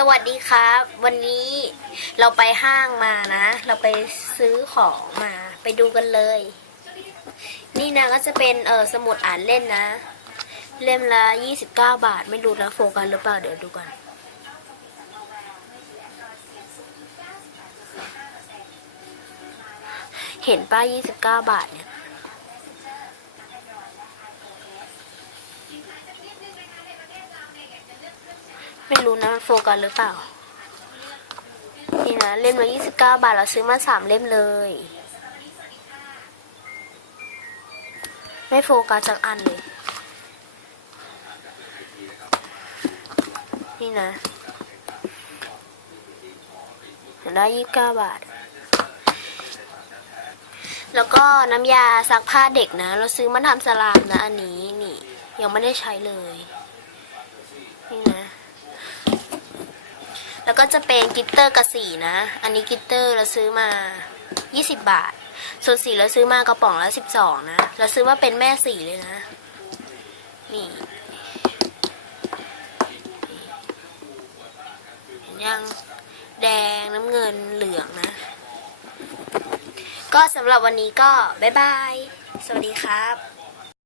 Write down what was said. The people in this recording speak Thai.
สวัสดีครับ วันนี้เราไปห้างมานะ เราไปซื้อของมาไปดูกันเลย นี่นะก็จะเป็นเออสมุดอ่านเล่นนะ เล่มละ29บเก้าบาท ไม่รู้นะโฟกัสหรือเปล่าเดี๋ยวดูกันเห็นป้าย29บาทเนี่ย ไม่รู้นะมันโฟกัสหรือเปล่า นี่นะเล่มละ29 บาทเราซื้อมาสามเล่มเลย ไม่โฟกัสสักอันเลย นี่นะเห็นได้ยี่สิบเก้าบาท แล้วก็น้ำยาซักผ้าเด็กนะ เราซื้อมาทำสลามนะอันนี้นี่ ยังไม่ได้ใช้เลย นี่นะ แล้วก็จะเป็นกิตเตอร์กระสีนะ อันนี้กิตเตอร์เราซื้อมา 20 บาท ส่วนสีเราซื้อมากระป๋องละ 12 นะ เราซื้อมาเป็นแม่สีเลยนะ นี่เห็นยังแดงน้ำเงินเหลืองนะ ก็สำหรับวันนี้ก็ บ๊ายบาย สวัสดีครับ